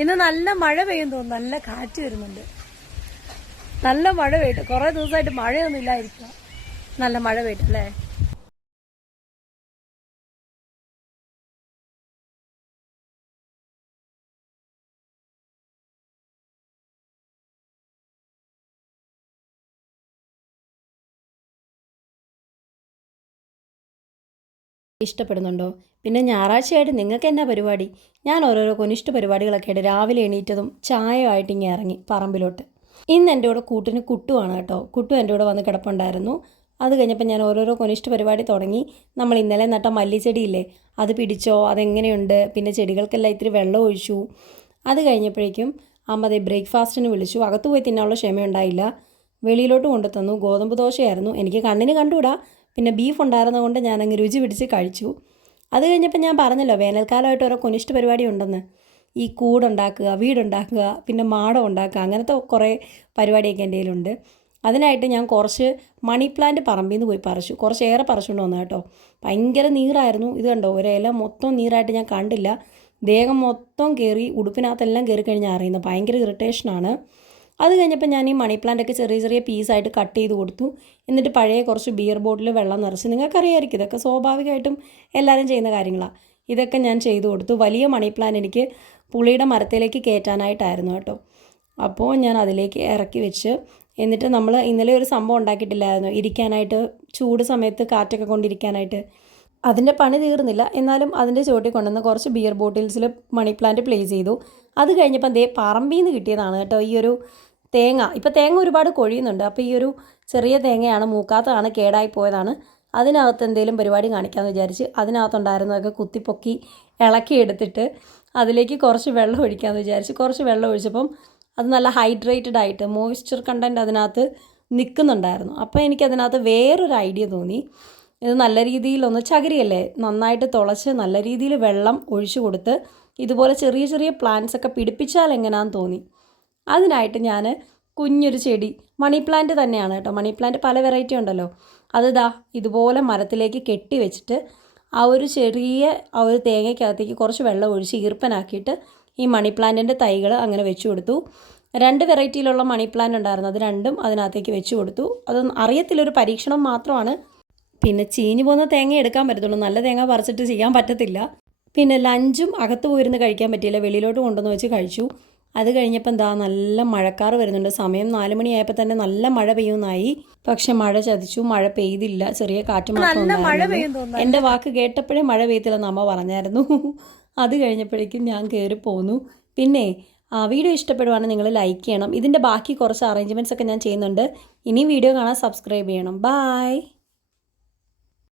ഇന്ന് നല്ല മഴ പെയ്യും തോന്നുന്നു. നല്ല കാറ്റ് വരുന്നുണ്ട്. നല്ല മഴ പെയ്തു. കുറെ ദിവസമായിട്ട് മഴയൊന്നും ഇല്ലായിരിക്കും. നല്ല മഴ പെയ്തു അല്ലേ? ഇഷ്ടപ്പെടുന്നുണ്ടോ? പിന്നെ ഞായറാഴ്ചയായിട്ട് നിങ്ങൾക്ക് എന്നാ പരിപാടി? ഞാൻ ഓരോരോ കൊനിഷ്ഠ പരിപാടികളൊക്കെ ആയിട്ട് രാവിലെ എണീറ്റതും ചായയായിട്ട് ഇങ്ങനെ ഇറങ്ങി പറമ്പിലോട്ട്. ഇന്ന് എൻ്റെ കൂടെ കൂട്ടിന് കുട്ടുവാണ് കേട്ടോ. കുട്ടു എൻ്റെ കൂടെ വന്ന് കിടപ്പുണ്ടായിരുന്നു. അത് കഴിഞ്ഞപ്പോൾ ഞാൻ ഓരോരോ കൊനിഷ്ഠ പരിപാടി തുടങ്ങി. നമ്മൾ ഇന്നലെ നട്ട മല്ലിച്ചെടിയില്ലേ, അത് പിടിച്ചോ, അതെങ്ങനെയുണ്ട്, പിന്നെ ചെടികൾക്കെല്ലാം ഇത്തിരി വെള്ളം ഒഴിച്ചു. അത് കഴിഞ്ഞപ്പോഴേക്കും അമ്മ ദേ ബ്രേക്ക്ഫാസ്റ്റിന് വിളിച്ചു. അകത്ത് പോയി തിന്നാനുള്ള ക്ഷമയുണ്ടായില്ല. വെളിയിലോട്ട് കൊണ്ടു തന്നു. ഗോതമ്പ് ദോശയായിരുന്നു. എനിക്ക് കണ്ണിന് കണ്ടുകൂടാ, പിന്നെ ബീഫ് ഉണ്ടായിരുന്നതുകൊണ്ട് ഞാനങ്ങ് രുചി പിടിച്ച് കഴിച്ചു. അത് കഴിഞ്ഞപ്പോൾ ഞാൻ പറഞ്ഞല്ലോ വേനൽക്കാലമായിട്ട് ഓരോ കൊനിഷ്ഠ പരിപാടി ഉണ്ടെന്ന്. ഈ കൂടുണ്ടാക്കുക, വീടുണ്ടാക്കുക, പിന്നെ മാടം ഉണ്ടാക്കുക, അങ്ങനത്തെ കുറേ പരിപാടിയൊക്കെ എൻ്റെ കയ്യിലുണ്ട്. അതിനായിട്ട് ഞാൻ കുറച്ച് മണി പ്ലാന്റ് പറമ്പിൽ നിന്ന് പോയി പറിച്ചു. കുറച്ചേറെ പറിച്ചുകൊണ്ട് വന്നു കേട്ടോ. ഭയങ്കര നീറായിരുന്നു. ഇത് കണ്ടോ, ഒരില മൊത്തം നീറായിട്ട് ഞാൻ കണ്ടില്ല. ദേഹം മൊത്തം കയറി, ഉടുപ്പിനകത്തെല്ലാം കയറി കഴിഞ്ഞാൽ അറിയുന്നത്. ഭയങ്കര ഇറിറ്റേഷനാണ്. അത് കഴിഞ്ഞപ്പോൾ ഞാൻ ഈ മണി പ്ലാന്റൊക്കെ ചെറിയ ചെറിയ പീസായിട്ട് കട്ട് ചെയ്ത് കൊടുത്തു. എന്നിട്ട് പഴയ കുറച്ച് ബിയർ ബോട്ടിൽ വെള്ളം നിറച്ച്, നിങ്ങൾക്കറിയാമായിരിക്കും ഇതൊക്കെ സ്വാഭാവികമായിട്ടും എല്ലാവരും ചെയ്യുന്ന കാര്യങ്ങളാണ്. ഇതൊക്കെ ഞാൻ ചെയ്തു കൊടുത്തു. വലിയ മണി പ്ലാന്റ് എനിക്ക് പുളിയുടെ മരത്തിലേക്ക് കയറ്റാനായിട്ടായിരുന്നു കേട്ടോ. അപ്പോൾ ഞാൻ അതിലേക്ക് ഇറക്കി വെച്ച്, എന്നിട്ട് നമ്മൾ ഇന്നലെ ഒരു സംഭവം ഉണ്ടാക്കിയിട്ടില്ലായിരുന്നു ഇരിക്കാനായിട്ട്, ചൂട് സമയത്ത് കാറ്റൊക്കെ കൊണ്ടിരിക്കാനായിട്ട്. അതിൻ്റെ പണി തീർന്നില്ല. എന്നാലും അതിൻ്റെ ചുവട്ടിൽ കൊണ്ടുവന്ന് കുറച്ച് ബിയർ ബോട്ടിൽസിൽ മണി പ്ലാന്റ് പ്ലേസ് ചെയ്തു. അത് കഴിഞ്ഞപ്പോൾ ദേ പറമ്പിൽ നിന്ന് കിട്ടിയതാണ് കേട്ടോ ഈ ഒരു തേങ്ങ. ഇപ്പോൾ തേങ്ങ ഒരുപാട് കൊഴിയുന്നുണ്ട്. അപ്പോൾ ഈ ഒരു ചെറിയ തേങ്ങയാണ്, മൂക്കാത്തതാണ്, കേടായി പോയതാണ്. അതിനകത്ത് എന്തെങ്കിലും പരിപാടി കാണിക്കാമെന്ന് വിചാരിച്ച് അതിനകത്തുണ്ടായിരുന്നതൊക്കെ കുത്തിപ്പൊക്കി ഇളക്കി എടുത്തിട്ട് അതിലേക്ക് കുറച്ച് വെള്ളം ഒഴിക്കാമെന്ന് വിചാരിച്ച് കുറച്ച് വെള്ളം ഒഴിച്ചപ്പം അത് നല്ല ഹൈഡ്രേറ്റഡ് ആയിട്ട് മോയ്സ്ചർ കണ്ടൻറ്റ് അതിനകത്ത് നിൽക്കുന്നുണ്ടായിരുന്നു. അപ്പോൾ എനിക്കതിനകത്ത് വേറൊരു ഐഡിയ തോന്നി. ഇത് നല്ല രീതിയിലൊന്ന്, ചകിരിയല്ലേ, നന്നായിട്ട് തുളച്ച് നല്ല രീതിയിൽ വെള്ളം ഒഴിച്ചു കൊടുത്ത് ഇതുപോലെ ചെറിയ ചെറിയ പ്ലാന്റ്സ് ഒക്കെ പിടിപ്പിച്ചാൽ എങ്ങനെയാണെന്ന് തോന്നി. അതിനായിട്ട് ഞാൻ കുഞ്ഞൊരു ചെടി, മണി പ്ലാന്റ് തന്നെയാണ് കേട്ടോ, മണി പ്ലാന്റ് പല വെറൈറ്റി ഉണ്ടല്ലോ, അത് ഇതുപോലെ മരത്തിലേക്ക് കെട്ടി വെച്ചിട്ട് ആ ഒരു ചെറിയ ആ ഒരു തേങ്ങയ്ക്കകത്തേക്ക് കുറച്ച് വെള്ളം ഒഴിച്ച് ഈർപ്പനാക്കിയിട്ട് ഈ മണി പ്ലാന്റിൻ്റെ തൈകൾ അങ്ങനെ വെച്ച് കൊടുത്തു. 2 വെറൈറ്റിയിലുള്ള മണി പ്ലാന്റ് ഉണ്ടായിരുന്നു. അത് രണ്ടും അതിനകത്തേക്ക് വെച്ച് കൊടുത്തു. അതൊന്നും അറിയത്തില്ലൊരു പരീക്ഷണം മാത്രമാണ്. പിന്നെ ചീഞ്ഞു പോകുന്ന തേങ്ങ എടുക്കാൻ പറ്റത്തുള്ളൂ, നല്ല തേങ്ങ പറിച്ചിട്ട് ചെയ്യാൻ പറ്റത്തില്ല. പിന്നെ ലഞ്ചും അകത്ത് പോയിരുന്ന് കഴിക്കാൻ പറ്റിയില്ല, വെളിയിലോട്ട് കൊണ്ടുവന്ന് വെച്ച് കഴിച്ചു. അത് കഴിഞ്ഞപ്പോൾ നല്ല മഴക്കാറ് വരുന്നുണ്ട്. സമയം 4 മണിയായപ്പോൾ തന്നെ നല്ല മഴ പെയ്യുന്നായി. പക്ഷെ മഴ ചതിച്ചു, മഴ പെയ്തില്ല, ചെറിയ കാറ്റ് മാത്രം ഉണ്ടായിരുന്നു. എൻ്റെ വാക്ക് കേട്ടപ്പോഴേ മഴ പെയ്യത്തില്ലെന്ന് അമ്മ പറഞ്ഞായിരുന്നു. അത് കഴിഞ്ഞപ്പോഴേക്കും ഞാൻ കയറി പോന്നു. പിന്നെ വീഡിയോ ഇഷ്ടപ്പെടുവാണെങ്കിൽ നിങ്ങൾ ലൈക്ക് ചെയ്യണം. ഇതിൻ്റെ ബാക്കി കുറച്ച് അറേഞ്ച്മെൻറ്റ്സ് ഒക്കെ ഞാൻ ചെയ്യുന്നുണ്ട്. ഇനിയും വീഡിയോ കാണാൻ സബ്സ്ക്രൈബ് ചെയ്യണം. ബായ്.